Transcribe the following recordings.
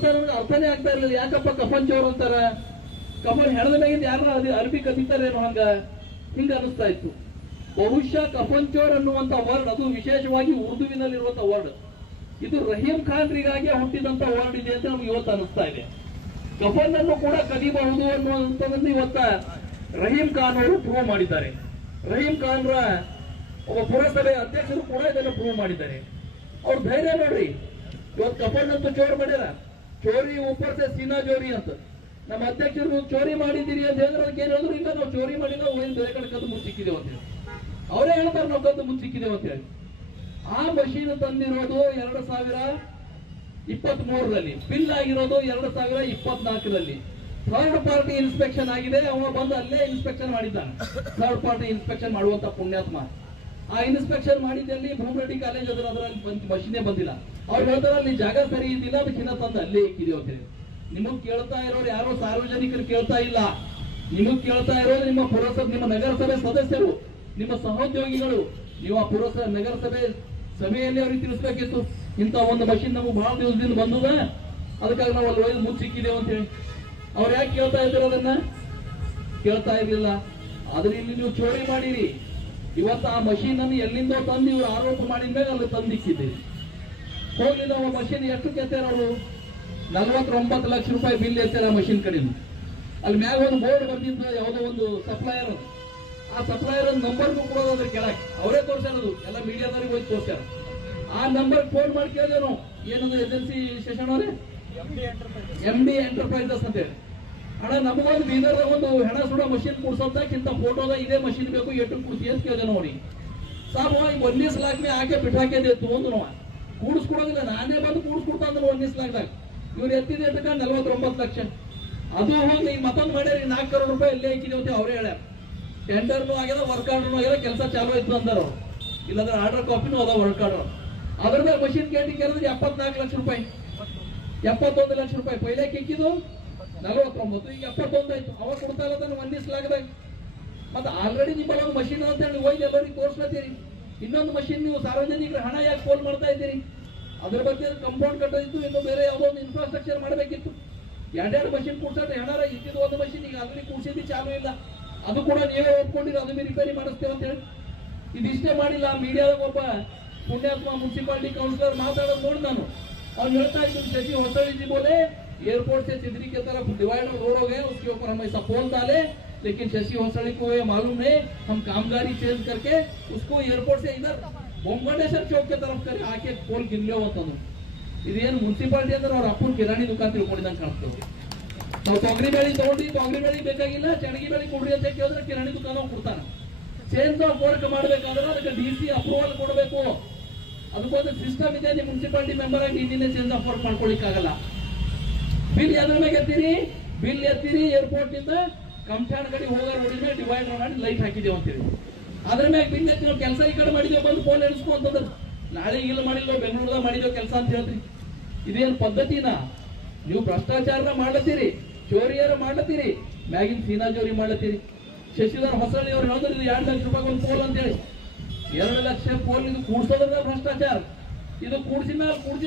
ದಿವಸ ನಮ್ಗೆ ಅರ್ಥನೇ ಆಗ್ತಾ ಇರಲಿಲ್ಲ, ಯಾಕಪ್ಪ ಕಫನ್ ಚೋರ್ ಅಂತಾರ, ಕಫನ್ ಹೆಣದ ಮ್ಯಾಗಿಂದ ಯಾರು ಅರ್ಬಿ ಕದೀತಾರೇನೋ ಹಿಂಗ ಅನಿಸ್ತಾ ಇತ್ತು. ಬಹುಶಃ ಕಫನ್ ಚೋರ್ ಅನ್ನುವಂತ ವರ್ಡ್, ಅದು ವಿಶೇಷವಾಗಿ ಉರ್ದುವಿನಲ್ಲಿರುವಂತ ವರ್ಡ್, ಇದು ರಹೀಂ ಖಾನ್ರಿಗಾಗಿ ಹುಟ್ಟಿದಂತ ವರ್ಡ್ ಇದೆ ಅಂತ ನಮ್ಗೆ ಇವತ್ತು ಅನಿಸ್ತಾ ಇದೆ. ಕಫನ್ ಅನ್ನು ಕೂಡ ಕದಿಬಹುದು ಅನ್ನುವಂಥದ್ದನ್ನು ಇವತ್ತ ರಹೀಂ ಖಾನ್ ಅವರು ಪ್ರೂವ್ ಮಾಡಿದ್ದಾರೆ. ರಹೀಂ ಖಾನ್ರ ಒಬ್ಬ ಪುರಸಭೆ ಅಧ್ಯಕ್ಷರು ಕೂಡ ಇದನ್ನು ಪ್ರೂವ್ ಮಾಡಿದ್ದಾರೆ. ಅವ್ರ ಧೈರ್ಯ ನೋಡ್ರಿ, ಇವತ್ತು ಕಫನ್ ಅಂತೂ ಚೋರ್ ಮಾಡ್ಯಾರ, ಚೋರಿ ಉಪ್ಪರ್ಸೆ ಸೀನಾ ಜೋರಿ ಅಂತ. ನಮ್ಮ ಅಧ್ಯಕ್ಷರು ಚೋರಿ ಮಾಡಿದ್ದೀರಿ ಅಂತ ಹೇಳಿದ್ರೆ ಅದಕ್ಕೆ ಏನ್ ಹೇಳಿದ್ರು, ಇಲ್ಲ ನಾವು ಚೋರಿ ಮಾಡಿಲ್ಲ, ಹೋಗಿ ಬೇರೆ ಕಡೆ ಕದ್ದು ಮುಂದೆ ಸಿಕ್ಕಿದ್ದೇವೆ ಅಂತ ಹೇಳಿ ಅವರೇ ಹೇಳ್ತಾರೆ, ನಾವು ಕದ್ದು ಮುಂದೆ ಸಿಕ್ಕಿದ್ದೇವೆ ಅಂತ ಹೇಳಿ. ಆ ಮಷೀನ್ ತಂದಿರೋದು 2023ರಲ್ಲಿ, ಬಿಲ್ ಆಗಿರೋದು 2024ರಲ್ಲಿ. ಥರ್ಡ್ ಪಾರ್ಟಿ ಇನ್ಸ್ಪೆಕ್ಷನ್ ಆಗಿದೆ, ಅವ ಬಂದು ಅಲ್ಲೇ ಇನ್ಸ್ಪೆಕ್ಷನ್ ಮಾಡಿದ್ದಾನೆ. ಥರ್ಡ್ ಪಾರ್ಟಿ ಇನ್ಸ್ಪೆಕ್ಷನ್ ಮಾಡುವಂತ ಪುಣ್ಯಾತ್ಮ. ಆ ಇನ್ಸ್ಪೆಕ್ಷನ್ ಮಾಡಿದ್ದಲ್ಲಿ ಭೂಮರೆಡ್ಡಿ ಕಾಲೇಜ್ ಅದರಲ್ಲಿ ಮಷೀನೇ ಬಂದಿಲ್ಲ. ಅವ್ರು ಹೇಳ್ತಾರೆ ಅಲ್ಲಿ ಜಾಗ ಸರಿ ಇದ್ದಿಲ್ಲ, ಅದಕ್ಕಿಂತ ತಂದು ಅಲ್ಲೇ ಇಕ್ಕಿದೆ ಅಂತ ಹೇಳಿ. ನಿಮಗ್ ಕೇಳ್ತಾ ಇರೋರು ಯಾರೋ ಸಾರ್ವಜನಿಕರು ಕೇಳ್ತಾ ಇಲ್ಲ, ನಿಮಗ್ ಕೇಳ್ತಾ ಇರೋರು ನಿಮ್ಮ ಪುರಸಭೆ, ನಿಮ್ಮ ನಗರಸಭೆ ಸದಸ್ಯರು, ನಿಮ್ಮ ಸಹೋದ್ಯೋಗಿಗಳು. ನೀವು ಆ ಪುರಸಭೆ ನಗರಸಭೆ ಸಭೆಯಲ್ಲಿ ಅವ್ರಿಗೆ ತಿಳಿಸ್ಬೇಕಿತ್ತು, ಇಂಥ ಒಂದು ಮಷಿನ್ ನಮಗೆ ಬಹಳ ದಿವಸದಿಂದ ಬಂದದ, ಅದಕ್ಕಾಗಿ ನಾವು ಅಲ್ಲಿ ಒಯ್ದು ಮುಚ್ಚಿ ಸಿಕ್ಕಿದ್ದೇವೆ ಅಂತ ಹೇಳಿ. ಅವ್ರು ಯಾಕೆ ಕೇಳ್ತಾ ಇದ್ರು, ಅದನ್ನ ಕೇಳ್ತಾ ಇರ್ಲಿಲ್ಲ. ಆದ್ರೆ ಇಲ್ಲಿ ನೀವು ಚೋರಿ ಮಾಡಿರಿ, ಇವತ್ತು ಆ ಮಷೀನ್ ಅನ್ನು ಎಲ್ಲಿಂದೋ ತಂದು ಇವ್ರು ಆರೋಪ ಮಾಡಿದ ಮೇಲೆ ಅಲ್ಲಿ ತಂದಿಕ್ಕಿದ್ದೀರಿ. ಹೋಗ್ಲಿ, ನಾವು ಮಷೀನ್ ಎಷ್ಟು ಕೆತ್ತಾರ ಅವರು 49 ಲಕ್ಷ ರೂಪಾಯಿ ಬಿಲ್ ಎತ್ತಾರ ಮಷೀನ್ ಕಡೆಯಿಂದ. ಅಲ್ಲಿ ಮ್ಯಾಗ ಒಂದು ಬೋರ್ಡ್ ಬರ್ತಿದ್ದು, ಯಾವುದೋ ಒಂದು ಸಪ್ಲೈಯರ್, ಆ ಸಪ್ಲೈಯರ್ ಒಂದು ನಂಬರ್ ಕೊಡೋದು ಅದ್ರ ಕೆಳಗೆ ಅವರೇ ತೋರ್ಸ್ಯಾರದು, ಎಲ್ಲ ಮೀಡಿಯಾದವ್ರಿಗೆ ಹೋಗಿ ತೋರ್ಸ್ಯಾರ. ಆ ನಂಬರ್ ಫೋನ್ ಮಾಡಿ ಕೇಳಿದೆ ನಾವು, ಏನದು ಏಜೆನ್ಸಿ ಸ್ಟೇಷನ್ ಅವರೇ, MD ಎಂಟರ್ಪ್ರೈಸಸ್ ಅಂತ ಹೇಳಿ. ಅಣ್ಣ ನಮಗೊಂದು ಬೀದರ್ದಾಗ ಒಂದು ಹೆಣ ಸುಡೋ ಮಷೀನ್ ಕೂಡ್ಸೋದಕ್ಕಿಂತ ಫೋಟೋದ ಇದೇ ಮಷೀನ್ ಬೇಕು, ಎಷ್ಟು ಕೂಡಿಸಿ ಅಂತ ಕೇಳಿದೆ ನೋಡಿ. ಸಾಬ್ 19 लाख में आके ಬಿಟ್ಟಾಕೆ ದೇತು ಒಂದು ನಾವು ಕೂಡಿಸ್ಕೊಡೋದಿಲ್ಲ, ನಾನೇ ಬಂದು ಕೂಡಿಸ್ಕೊಡ್ತಾ ಅಂದ್ರೆ 19 लाखದಾಗ. ಇವ್ರು ಎತ್ತಿದ ಎಟ್ಟಕ 49 ಲಕ್ಷ. ಅದು ಹೋಗಿ ಮತ್ತೊಂದು ಮಾಡ್ಯಾರ, 4 ಕರೋड़ ರೂಪಾಯಿ ಇಲ್ಲೇ ಹಾಕಿದೀವಿ ಅಂತ ಅವರೇ ಹೇಳ್ಯಾರ. ಟೆಂಡರ್ನು ಆಗ್ಯದ, ವರ್ಕ್ ಆರ್ಡರ್ನು ಆಗ್ಯದ, ಕೆಲಸ ಚಾಲು ಆಯ್ತು ಅಂದಾರ. ಇಲ್ಲಾಂದ್ರೆ ಆರ್ಡರ್ ಕಾಪಿನೂ ಅದ, ವರ್ಕ್ ಆರ್ಡರ್. ಅದ್ರ ಮೇಲೆ ಮಷೀನ್ ಕೇಟಿ ಕೇಳಿದ್ರೆ 74 ಲಕ್ಷ ರೂಪಾಯಿ, 71 ಲಕ್ಷ ರೂಪಾಯಿ. ಪೈಲೆ ಕಿಕ್ಕಿದ್ದು 49, ಈಗ 71 ಆಯ್ತು. ಅವಾಗ ಕೊಡ್ತಾ ಇಲ್ಲ 19 लाखದಾಗ. ಮತ್ತೆ ಆಲ್ರೆಡಿ ನಿಮ್ಮಲ್ಲಿ ಒಂದು ಮಷೀನ್ ಅಂತ ಹೇಳಿ ಹೋಗಿ ಎಲ್ಲರಿಗೆ ತೋರಿಸ್ಲತ್ತೀರಿ, ಇನ್ನೊಂದು ಮಷೀನ್ ನೀವು ಸಾರ್ವಜನಿಕರ ಹಣ ಯಾಕೆ ಪೋಲ್ ಮಾಡ್ತಾ ಇದ್ದೀರಿ? ಅದ್ರ ಬಗ್ಗೆ ಕಂಪೌಂಡ್ ಕಟ್ಟೋದಿತ್ತು, ಇನ್ನು ಬೇರೆ ಯಾವುದೋ ಒಂದು ಇನ್ಫ್ರಾಸ್ಟ್ರಕ್ಚರ್ ಮಾಡಬೇಕಿತ್ತು. 2 ಮಷೀನ್ ಕೂಡ್ಸೋದು ಹೆಣಾರ ಇದ್ದಿದ್ದು ಒಂದು ಮಷೀನ್, ಈಗ ಆಲ್ರೆಡಿ ಕೂಡ್ಸಿದ್ದು ಚಾಲು ಇಲ್ಲ, ಅದು ಕೂಡ ನೀವೇ ಒಪ್ಕೊಂಡಿರೋ, ಅದು ರಿಪೇರಿ ಮಾಡಿಸ್ತೇವೆ ಅಂತ ಹೇಳಿ. ಇದಿಷ್ಟೇ ಮಾಡಿಲ್ಲ, ಮೀಡಿಯಾದಾಗ ಒಬ್ಬ ಪುಣ್ಯಾತ್ಮ ಮುನ್ಸಿಪಾಲಿಟಿ ಕೌನ್ಸಿಲರ್ ಮಾತಾಡೋದು ನೋಡಿ ನಾನು. ಅವ್ನು ಹೇಳ್ತಾ ಇದ್ದು, शशि होसड़ी जी बोले एयरपोर्ट से चिदरी की तरफ डिवाइडर रोड हो गए, उसके ऊपर हम ऐसा पोल डाले, लेकिन शशि होसड़ी को ये मालूम नहीं, हम कामगारी चेंज करके उसको एयरपोर्ट से इधर बोमगंडेश्वर चौक के तरफ करे आके पोल गिरले होता. ಇದೇನು ಮುನ್ಸಿಪಾಲಿಟಿ ಅಂದ್ರೆ ಅವ್ರ ಅಪ್ಪನ ಕಿರಾಣಿ ದುಕಾನ್ ತಿಳ್ಕೊಂಡಿದ್ದಂಗೆ ಕಾಣಿಸ್ತೇವೆ. ನಾವು ತೊಗರಿ ಬೇಳಿ ತಗೊಂಡು ತೊಗರಿ ಬೇಳಿ ಬೇಕಾಗಿಲ್ಲ, ಚಣಗಿ ಬೇಳಿ ಕೊಡ್ರಿ ಅಂತ ಕೇಳಿದ್ರೆ ಕಿರಾಣಿ ದುಕಾನ ಕೊಡ್ತಾನೆ. ಚೇಂಜ್ ಆಫ್ ವರ್ಕ್ ಮಾಡಬೇಕಾದ್ರೆ ಅದಕ್ಕೆ DC ಅಪ್ರೂವಲ್ ಕೊಡಬೇಕು. ಅದಕ್ಕೊಂದು ಸಿಸ್ಟಮ್ ಇದೆ. ನೀವು ಮುನ್ಸಿಪಾಲಿಟಿ ಮೆಂಬರ್ ಆಗಿ ಇನ್ನೇ ಚೇಂಜ್ ಆಫ್ ವರ್ಕ್ ಮಾಡ್ಕೊಳ್ಳಿಕ್ಕಾಗಲ್ಲ. ಬಿಲ್ ಎದ್ರ ಮೇಲೆ ಎತ್ತೀರಿ, ಬಿಲ್ ಎತ್ತೀರಿ, ಏರ್ಪೋರ್ಟ್ ನಿಂದ ಕಂಠಾಣ ಗಡಿ ಹೋಗೋ ರೋಡಿನ ಡಿವೈಡರ್ ಮಾಡಿ ಲೈಟ್ ಹಾಕಿದೇವೆ ಅಂತೀರಿ. ಅದ್ರ ಮೇಲೆ ಬಿಲ್ ಎತ್ತಿ ನಾವು ಕೆಲಸ ಈ ಕಡೆ ಮಾಡಿದೇವೆ, ಬಂದು ಫೋನ್ ಎಣಿಸ್ಕೊ ಅಂತಂದ್ರೆ ನಾಳೆ ಇಲ್ಲ ಮಾಡಿಲ್ಲ ಬೆಂಗಳೂರದಾಗ ಮಾಡಿದೇವೆ ಕೆಲಸ ಅಂತ ಹೇಳ್ರಿ. ಇದೇನು ಪದ್ಧತಿನ? ನೀವು ಭ್ರಷ್ಟಾಚಾರ ಮಾಡ್ಲತ್ತೀರಿ, ಚೋರಿಯಾರ ಮಾಡ್ಲತ್ತೀರಿ, ಮ್ಯಾಗಿನ ಸೀನಾ ಜೋರಿ ಮಾಡ್ಲತ್ತೀರಿ. ಶಶಿಧರ್ ಹೊಸಳ್ಳಿ ಅವ್ರು ಹೇಳಿದ್ರು 2 ಲಕ್ಷ ರೂಪಾಯಿ ಒಂದು ಪೋಲ್ ಅಂತ ಹೇಳಿ. 2 ಲಕ್ಷ ಪೋಲ್ ಇದು ಕೂಡ್ಸೋದ್ರಿಂದ ಭ್ರಷ್ಟಾಚಾರ. ಇದು ಕೂಡಿಸಿದ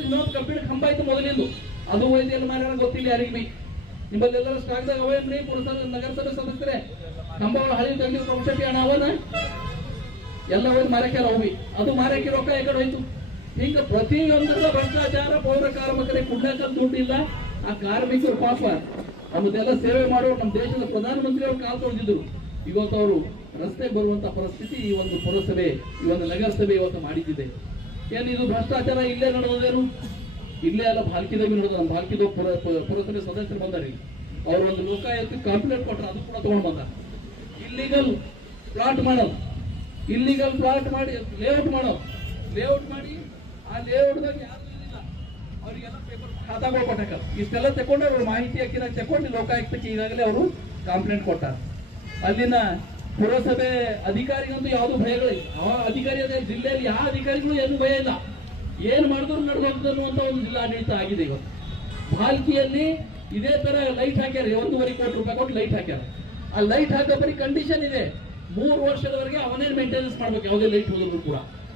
ಇನ್ನೊಂದು ಕಬ್ಬಿಣ ಕಂಬ ಆಯ್ತು ಮೊದಲಿಂದು, ಅದು ಹೋಯ್ತು ಎಲ್ಲ ಮಾಡ್ಯಾರ ಗೊತ್ತಿಲ್ಲ ಯಾರಿಗೆ ಬಿ. ನಿಮ್ಮಲ್ಲಿ ಎಲ್ಲರೂ ಸ್ಟಾಕ್ದಾಗ ಅವೇನ್ರಿ ಪುರಸಭೆ ನಗರಸಭೆ ಸದಸ್ಯರೇ? ಕಂಬಗಳು ಹಳಿ ತೆಗೆದು ಪ್ರೊಫೆಷನ್ ಹಣ ಅವನ ಎಲ್ಲ ಹೋಗಿ ಮಾರಕ್ಯಾರ ಹೋಗಿ, ಅದು ಮಾರಕ್ಕೆ ರೊಕ್ಕ ಈ ಕಡೆ ಹೋಯ್ತು. ಹಿಂಗ ಪ್ರತಿಯೊಂದರ ಭ್ರಷ್ಟಾಚಾರ. ಪೌರ ಕಾರ್ಮಿಕರಿಗೆ ಕುಡ್ಲಕ್ಕ ದುಡ್ಡಿಲ್ಲ. ಆ ಕಾರ್ಮಿಕರು ಪಾಪ ನಮ್ಮದೆಲ್ಲ ಸೇವೆ ಮಾಡುವ ನಮ್ಮ ದೇಶದ ಪ್ರಧಾನಮಂತ್ರಿ ಅವರು ಕಾಲ್ ತೊಳೆದಿದ್ರು. ಇವತ್ತು ಅವರು ರಸ್ತೆಗೆ ಬರುವಂತ ಪರಿಸ್ಥಿತಿ ಈ ಒಂದು ಪುರಸಭೆ, ಈ ಒಂದು ನಗರಸಭೆ ಇವತ್ತು ಮಾಡಿದ್ದಿದೆ. ಏನು ಇದು ಭ್ರಷ್ಟಾಚಾರ ಇಲ್ಲೇ ನಡೆದೇನು? ಇಲ್ಲೇ ಎಲ್ಲ ಭಾಲ್ಕಿದಾಗ ನಡೆದ. ನಮ್ಮ ಭಾಲ್ಕಿದ ಪುರಸಭೆ ಸದಸ್ಯರು ಬಂದಾರಿ, ಅವ್ರು ಒಂದು ಲೋಕಾಯುಕ್ತ ಕಂಪ್ಲೇಂಟ್ ಕೊಟ್ಟರು, ಅದು ಕೂಡ ತಗೊಂಡು ಬಂದ. ಇಲ್ಲಿಗಲ್ ಪ್ಲಾಟ್ ಮಾಡೋದು, ಇಲ್ಲಿಗಲ್ ಪ್ಲಾಟ್ ಮಾಡಿ ಲೇಔಟ್ ಮಾಡೋದು, ಲೇಔಟ್ ಮಾಡಿ ಆ ಲೇಔಟ್ದಾಗ ಯಾರು ಇಲ್ಲ ಅವರಿಗೆಲ್ಲ ಪೇಪರ್ ಖಾತಾಗಳು ಕೊಟ್ಟಾಕ. ಇಷ್ಟೆಲ್ಲ ತಗೊಂಡು ಅವ್ರ ಮಾಹಿತಿ ಹಾಕಿದಾಗ ತಗೊಂಡು ಲೋಕಾಯುಕ್ತಕ್ಕೆ ಈಗಾಗಲೇ ಅವರು ಕಂಪ್ಲೇಂಟ್ ಕೊಟ್ಟಾರ. ಅಲ್ಲಿನ ಪುರಸಭೆ ಅಧಿಕಾರಿಗಂತೂ ಯಾವುದು ಭಯಗಳಿಲ್ಲ. ಆ ಅಧಿಕಾರಿ ಅದೇ ಜಿಲ್ಲೆಯಲ್ಲಿ ಯಾವ ಅಧಿಕಾರಿಗಳು ಏನು ಭಯ ಇಲ್ಲ, ಏನ್ ಮಾಡಿದ್ರು ನಡೆದೋಗ್ತದೆ ಅನ್ನುವಂತ ಒಂದು ಜಿಲ್ಲಾಡಳಿತ ಆಗಿದೆ ಇವತ್ತು. ಭಾಲ್ಕಿಯಲ್ಲಿ ಇದೇ ತರ ಲೈಟ್ ಹಾಕ್ಯಾರ, 1.5 ಕೋಟಿ ರೂಪಾಯಿ ಕೊಟ್ಟು ಲೈಟ್ ಹಾಕ್ಯಾರ. ಆ ಲೈಟ್ ಹಾಕೋ ಬರೀ ಕಂಡೀಷನ್ ಇದೆ, 3 ವರ್ಷದವರೆಗೆ ಅವನೇ ಮೇಂಟೆನೆನ್ಸ್ ಮಾಡ್ಬೇಕು, ಯಾವುದೇ ಲೈಟ್ ಹೋದ್ರು ಕೂಡ.